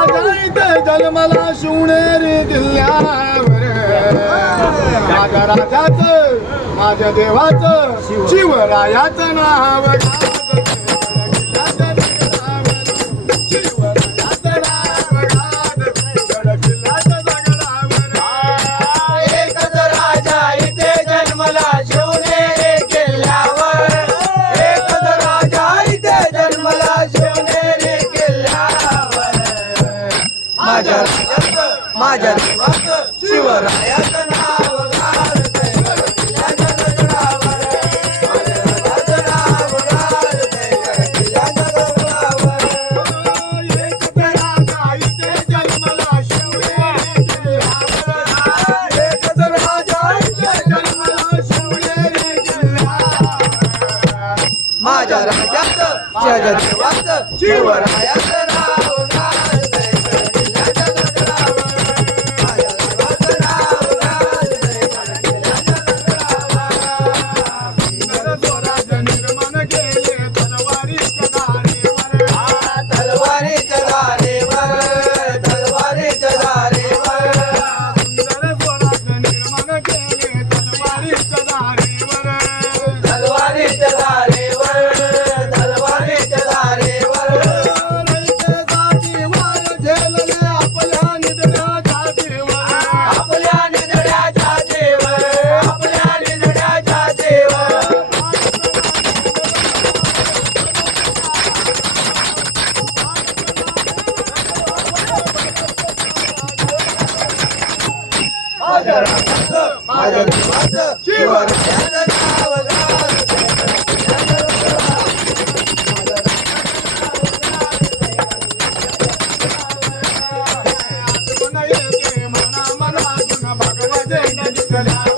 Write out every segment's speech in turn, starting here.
जन्मला शिवणेरी किल्ल्यावर माझ्या राजाच माझ्या देवाचं शिवरायाचं नाव माझ्या देवाचं शिवरायाचं नाव माझ्या राजाचं शिवरायाचं नाव భగవదే నడికలా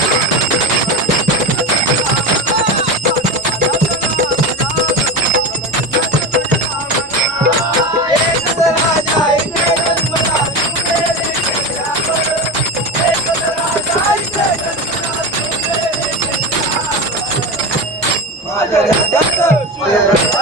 டாக்டர் டாக்டர்